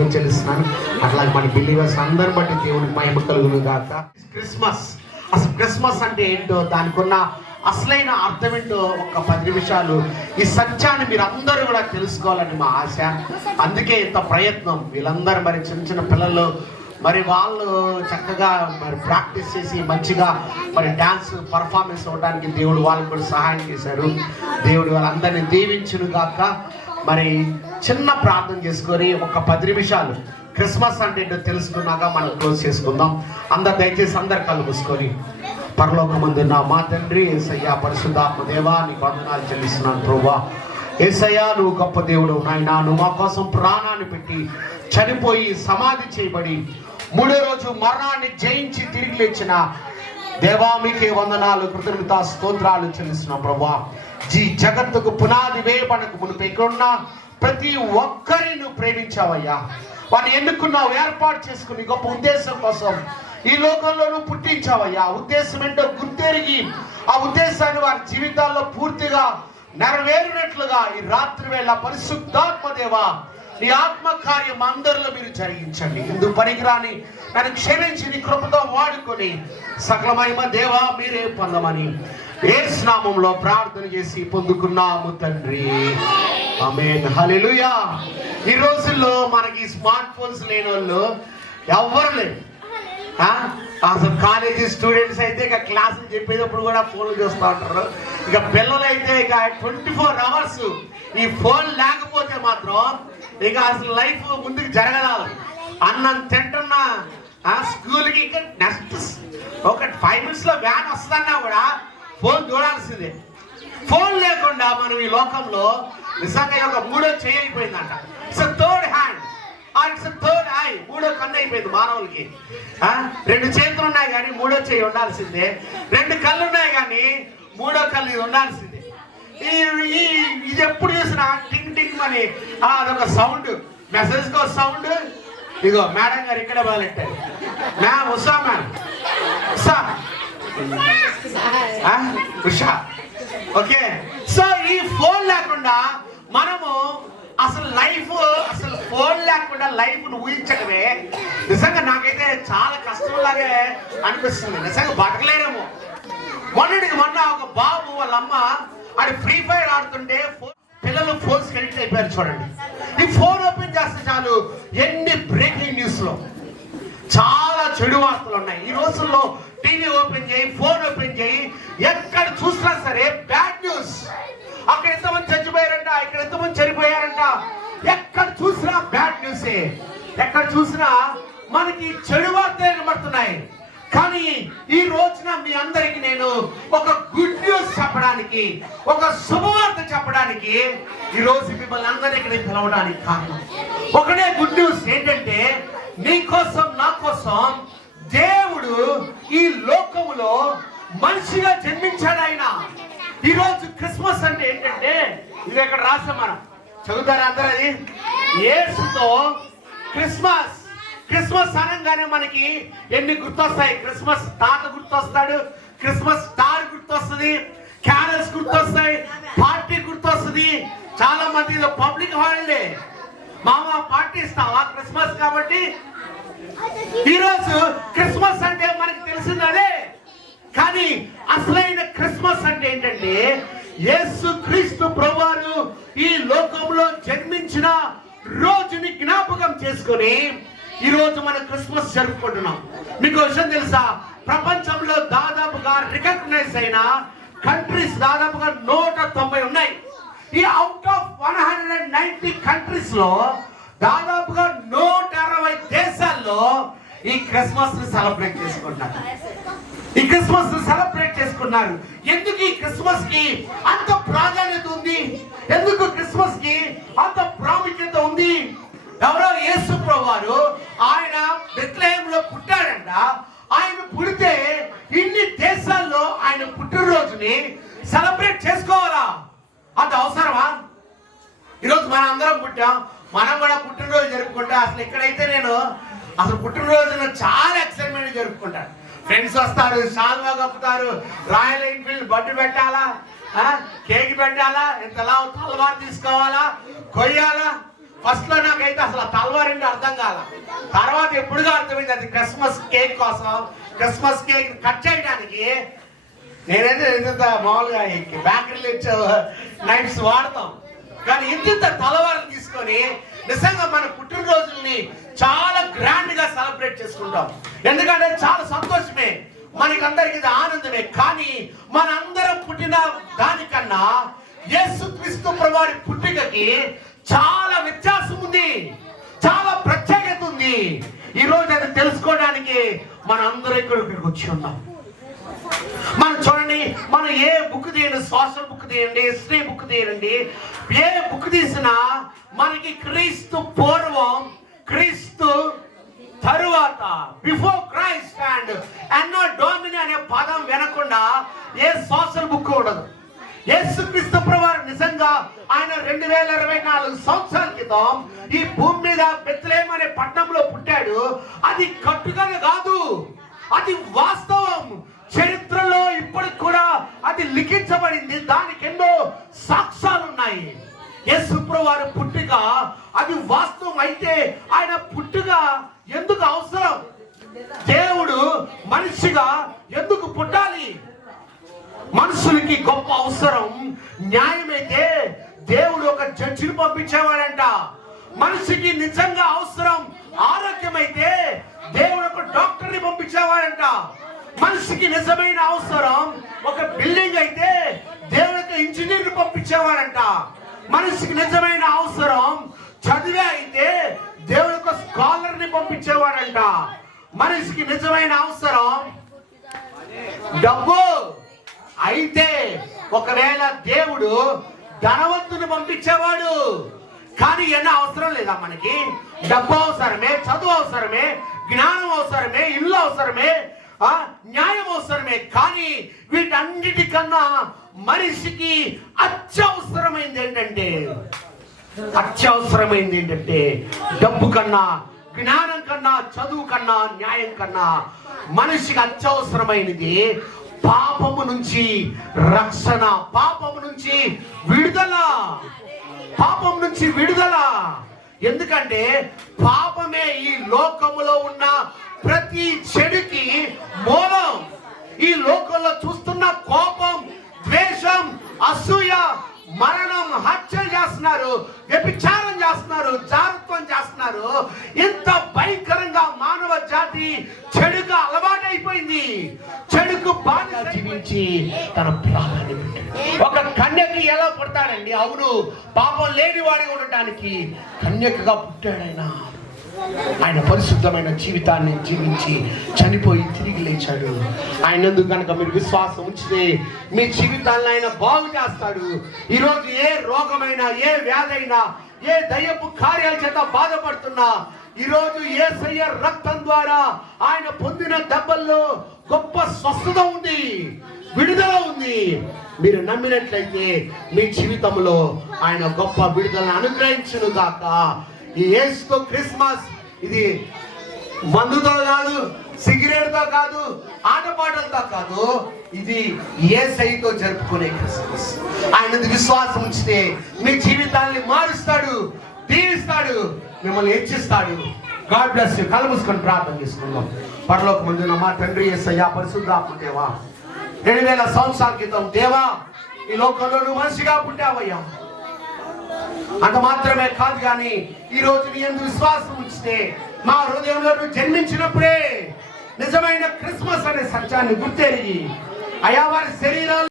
మహిమ చెల్లిస్తున్నాను. అట్లాగే మన బిలీవర్స్ అందరిని బట్టి దేవునికి మహిమ కలుగును గాక. క్రిస్మస్, అసలు క్రిస్మస్ అంటే ఏంటో, దానికి ఉన్న అసలైన అర్థం ఏంటో ఒక 10 నిమిషాలు ఈ సత్యాన్ని మీరు అందరూ కూడా తెలుసుకోవాలని మా ఆశ. అందుకే ఇంత ప్రయత్నం. వీళ్ళందరూ మరి చిన్న చిన్న పిల్లలు మరి వాళ్ళు చక్కగా మరి ప్రాక్టీస్ చేసి మంచిగా మరి డ్యాన్స్ పర్ఫార్మెన్స్ అవ్వడానికి దేవుడు వాళ్ళకు కూడా సహాయం చేశారు. దేవుడు వాళ్ళందరినీ దీవించును గాక. మరి చిన్న ప్రార్థన చేసుకొని ఒక 10 నిమిషాలు క్రిస్మస్ అంటే ఏంటో తెలుసుకున్నాక మనం క్లోజ్ చేసుకుందాం. అందరు దయచేసి అందరు కళ్ళు మూసుకొని, పరలోకమందున్న మా తండ్రి యేసయ్య పరిశుద్ధాత్మ దేవా నీకు వందనాలు చెల్లిస్తున్నాను ప్రభువా. యేసయ్య నువ్వు గొప్ప దేవుడు నాయనా. నువ్వు మా కోసం ప్రాణాన్ని పెట్టి చనిపోయి సమాధి చేయబడి 3వ రోజు మరణాన్ని జయించి తిరిగి లేచిన దేవా మీకే వందనాలు, కృతజ్ఞతా స్తోత్రాలు చెల్లిస్తున్నాం ప్రభువా. జగత్తుకు పునాది వేయబడక మునుపు ఇక్కడున్న ప్రతి ఒక్కరిని నువ్వు ప్రేమించావయ్యా. వారిని ఎన్నుకున్నావు, ఏర్పాటు చేసుకుని గొప్ప ఉద్దేశం కోసం ఈ లోకంలో నువ్వు పుట్టించావయ్యా. ఉద్దేశం ఏంటో గుర్తెరిగి ఆ ఉద్దేశాన్ని వారి జీవితాల్లో పూర్తిగా నెరవేరినట్లుగా ఈ రాత్రి వేళ పరిశుద్ధాత్మ దేవా నీ ఆత్మకార్యం అందరిలో మీరు జరిగించండి. ఇందుకు పనికిరాని నన్ను క్షమించి నీ కృపతో వాడుకొని సకల మహిమ దేవా మీరే పొందమని యేసు నామములో ప్రార్థన చేసి పొందుకున్నాము తండ్రి. ఆమేన్. హల్లెలూయా. ఈ రోజుల్లో మనకి స్మార్ట్ ఫోన్స్ లేని వాళ్ళు ఎవ్వరు లేరు. అసలు కాలేజీ స్టూడెంట్స్ అయితే ఇక క్లాసులు చెప్పేటప్పుడు కూడా ఫోన్లు చూస్తూ ఉంటారు. ఇక పిల్లలు అయితే ఇక 24 అవర్స్ ఈ ఫోన్ లేకపోతే మాత్రం ఇక అసలు లైఫ్ ముందుకు జరగదాలి. అన్నం తింటున్నా స్కూల్కి ఇక నెక్స్ట్ ఒక 5 నిమిషంలో వ్యాన్ వస్తుందన్నా కూడా ఫోన్ చూడాల్సిందే. ఫోన్ లేకుండా మనం ఈ లోకంలో నిజంగా ఒక 3వ చెయ్యి అయిపోయిందంట. It's third hand, it's third eye, 3వ కన్ను అయిపోయింది మానవులకి. 2 చేతులు ఉన్నాయి కానీ 3వ చెయ్యి ఉండాల్సిందే. 2 కళ్ళు ఉన్నాయి కానీ 3వ కళ్ళు ఇది ఉండాల్సిందే. ఇది ఎప్పుడు చూసినా టింగ్ టింగ్ అని అదొక సౌండ్, మెసేజ్కో సౌండ్. ఇగో మేడం గారు ఇక్కడే మొదలెట్టారు. Ma'am Usha, ma'am Usha, Usha. Okay, so ఈ ఫోన్ లేకుండా మనము అసలు ఫోన్ లేకుండా లైఫ్ను ఊహించడమే నిజంగా నాకైతే చాలా కష్టంలాగే అనిపిస్తుంది. నిజంగా బతకలేరేమో. మొన్న ఒక బాబు వాళ్ళ అమ్మ అది ఫ్రీ ఫైర్ ఆడుతుంటే పిల్లలు ఫోన్స్ కనెక్ట్ అయిపోయారు. చూడండి, ఈ ఫోన్ ఓపెన్ చేస్తే చాలు ఎన్ని బ్రేకింగ్ న్యూస్లో చాలా చెడు వార్తలు ఉన్నాయి. ఈ రోజుల్లో టీవీ ఓపెన్ చేయి, ఫోన్ ఓపెన్ చేయి, ఎక్కడ చూసినా సరే బ్యాడ్ న్యూస్. అక్కడ ఎంతమంది చచ్చిపోయారంట, ఇక్కడ ఎంతమంది చనిపోయారంట, ఎక్కడ చూసినా బ్యాడ్ న్యూసే. ఎక్కడ చూసినా మనకి చెడు వార్తలు కనబడుతున్నాయి. కానీ ఈ రోజున మీ అందరికి నేను ఒక గుడ్ న్యూస్ చెప్పడానికి, ఒక శుభవార్త చెప్పడానికి ఈ రోజు మిమ్మల్ని అందరికీ పిలవడానికి కారణం ఒకటే గుడ్ న్యూస్. ఏంటంటే నీ కోసం నా కోసం దేవుడు ఈ లోకములో మనిషిగా జన్మించాడు ఆయన. ఈ రోజు క్రిస్మస్ అంటే ఏంటంటే ఇది ఇక్కడ రాసాం, మనం చదువుతారు అందరూ. అది యేసుతో క్రిస్మస్. క్రిస్మస్ అనగానే మనకి ఎన్ని గుర్తొస్తాయి? క్రిస్మస్ తాత గుర్తొస్తాడు, క్రిస్మస్ స్టార్ గుర్తొస్తుంది, క్యారల్స్ గుర్తొస్తాయి, పార్టీ గుర్తొస్తుంది. చాలా మంది పబ్లిక్ హాలిడే, మామ పార్టీ ఇస్తావా క్రిస్మస్ కాబట్టి. ఈరోజు క్రిస్మస్ అంటే మనకి తెలిసింది అదే. కానీ అసలైన క్రిస్మస్ అంటే ఏంటంటే యేసు క్రీస్తు ప్రభువారు ఈ లోకంలో జన్మించిన రోజుని జ్ఞాపకం చేసుకొని ఈ రోజు మనం క్రిస్మస్ జరుపుకుంటున్నాం. మీకు విషయం తెలుసా? ప్రపంచంలో దాదాపుగా రికగ్నైజ్ అయిన కంట్రీస్ దాదాపుగా 190 ఉన్నాయి. ఈ అవుట్ ఆఫ్ 190 కంట్రీస్ లో దాదాపుగా 160 దేశాల్లో ఈ క్రిస్మస్ ని సెలబ్రేట్ చేసుకుంటున్నారు. ఈ క్రిస్మస్ ని సెలబ్రేట్ చేసుకున్నారు. ఎందుకు ఈ క్రిస్మస్ కి అంత ప్రాధాన్యత ఉంది? ఎందుకు క్రిస్మస్ కి అంత ప్రాముఖ్యత ఉంది? ఎవరో యేసు ప్రభువారు ఆయన బెత్లెహేంలో పుట్టాడంట. ఆయన పుడితే ఇన్ని దేశాల్లో ఆయన పుట్టినరోజుని సెలబ్రేట్ చేసుకోవాలా? అది అవసరమా? ఈరోజు మనం అందరం పుట్టాం, మనం కూడా పుట్టినరోజు జరుపుకుంటా. అసలు ఇక్కడైతే నేను అసలు పుట్టినరోజున చాలా ఎక్సైట్మెంట్ జరుపుకుంటాను. ఫ్రెండ్స్ వస్తారు, షాల్వా కప్పుతారు, రాయల్ ఎన్ఫీల్డ్ బండి పెట్టాలా, కేక్ పెట్టాలా, ఇంతలా తలవారు తీసుకోవాలా, కొయ్యాలా, ఫస్ట్ లో నాకైతే అసలు తలవారంటే అర్థం కాల. తర్వాత ఎప్పుడుగా అర్థమైంది అది క్రిస్మస్ కేక్ కోసం. క్రిస్మస్ కేక్ కట్ చేయడానికి నేనైతే ఇంత మామూలుగా బేకరీలో ఇచ్చే నైఫ్స్ వాడతాం, కానీ ఇంత తలవారు తీసుకొని నిజంగా మన పుట్టినరోజుల్ని చాలా గ్రాండ్ గా సెలబ్రేట్ చేసుకుంటాం. ఎందుకంటే చాలా సంతోషమే, మనకందరికి ఇది ఆనందమే. కానీ మనందరం పుట్టిన దానికన్నా యేసుక్రీస్తు ప్రభువారి పుట్టికకి చాలా వ్యత్యాసం ఉంది, చాలా ప్రత్యేకత ఉంది. ఈ రోజు అది తెలుసుకోవడానికి మన అందరం ఇక్కడికి వచ్చి ఉన్నాం. మనం చూడండి, మనం ఏ బుక్ తీయండి, సోషల్ బుక్ తీయండి, హిస్టరీ బుక్ తీయండి, ఏ బుక్ తీసినా మనకి క్రీస్తు పూర్వం, క్రీస్తు తరువాత, బిఫోర్ క్రైస్ట్ అండ్ అన్నో డోమిని అనే పదం వినకుండా ఏ సోషల్ బుక్ ఉండదు. యేసుక్రీస్తు ప్రభువారు నిజంగా ఆయన 2024 సంవత్సరాల క్రితం ఈ భూమి మీద బెత్లెహేము అనే పట్టణంలో పుట్టాడు. అది కట్టుకథ కాదు, అది వాస్తవం. చరిత్రలో ఇప్పటికి కూడా అది లిఖించబడింది, దానికి ఎన్నో సాక్ష్యాలు ఉన్నాయి. యేసు ప్రభువారి పుట్టుక అది వాస్తవం. అయితే ఆయన పుట్టుక ఎందుకు అవసరం? దేవుడు మనిషిగా ఎందుకు పుట్టాలి? మనుషులకి గొప్ప అవసరం న్యాయమైతే దేవుడు ఒక జడ్జిని పంపించేవాడంట. మనిషికి నిజంగా అవసరం ఆరోగ్యమైతే దేవుడు ఒక డాక్టర్ని పంపించేవాడంట. మనిషికి నిజమైన అవసరం ఒక బిల్డింగ్ అయితే దేవుడు ఒక ఇంజనీర్ని పంపించేవాడంట. మనిషికి నిజమైన అవసరం చదివే అయితే దేవుడు ఒక స్కాలర్ని పంపించేవాడంట. మనిషికి నిజమైన అవసరం డబ్బు అయితే ఒకవేళ దేవుడు ధనవంతుని పంపించేవాడు. కానీ ఎన్నో అవసరం లేదా మనకి? డబ్బు అవసరమే, చదువు అవసరమే, జ్ఞానం అవసరమే, ఇల్లు అవసరమే, న్యాయం అవసరమే. కానీ వీటన్నిటికన్నా మనిషికి అత్యవసరమైంది ఏంటంటే డబ్బు కన్నా, జ్ఞానం కన్నా, చదువు కన్నా, న్యాయం కన్నా మనిషికి అత్యవసరమైనది పాపము నుంచి రక్షణ, పాపము నుంచి విడుదల, పాపం నుంచి విడుదల. ఎందుకంటే పాపమే ఈ లోకములో ఉన్న ప్రతి చెడుకి మూలం. ఈ లోకంలో చూస్తున్న కోపం, ద్వేషం, అసూయ, మరణం, హత్యలు చేస్తున్నారు, వ్యభిచారం చేస్తున్నారు, జారత్వం చేస్తున్నారు. ఇంత భయంకరంగా మానవ జాతి చెడుగా అలవాటైపోయింది. చెడుకు బానిస జీవించి తన ప్రాణాన్ని పెట్టాడు. ఒక కన్యకి ఎలా పుడతాడండి? అవును, పాపం లేని వాడిగా ఉండటానికి కన్యకగా పుట్టాడు ఆయన. ఆయన పరిశుద్ధమైన జీవితాన్ని జీవించి చనిపోయి తిరిగి లేచాడు. ఆయన ఎందుకు కనుక మీరు విశ్వాసం ఉంచితే మీ జీవితాన్ని ఆయన బాగు చేస్తాడు. ఈరోజు ఏ రోగమైనా, ఏ వ్యాధైనా, ఏ దయ్యపు కార్యాల చేత బాధపడుతున్నా ఈరోజు యేసయ్య రక్తం ద్వారా ఆయన పొందిన దెబ్బల్లో గొప్ప స్వస్థత ఉంది, విడుదల ఉంది. మీరు నమ్మినట్లయితే మీ జీవితంలో ఆయన గొప్ప విడుదలను అనుగ్రహించును గాక. ఈ యేసుతో క్రిస్మస్ ఇది మందుతో కాదు, సిగరెట్తో కాదు, ఆటపాటలతో కాదు, ఇది యేసయ్యతో జరుపుకునే క్రిస్మస్. ఆయన విశ్వాసం ఉంచితే మీ జీవితాన్ని మారుస్తాడు, దీవిస్తాడు, మిమ్మల్ని హెచ్చిస్తాడు. God bless you. కళ్ళు మూసుకొని ప్రార్థన చేసుకుందాం. పరలోకమందున్న మా తండ్రి యేసయ్య, పరిశుద్ధాత్మ దేవా, 2000 సంవత్సరాల క్రితం దేవా ఈ లోకంలో నువ్వు మనిషిగా పుట్టావయ్యా. అంత మాత్రమే కాదు, కానీ ఈ రోజు నీ యందు విశ్వాసం ఉంచితే మా హృదయంలో నువ్వు జన్మించినప్పుడే నిజమైన క్రిస్మస్ అనే సత్యాన్ని గుర్తెరిగి అయా వారి శరీరాలు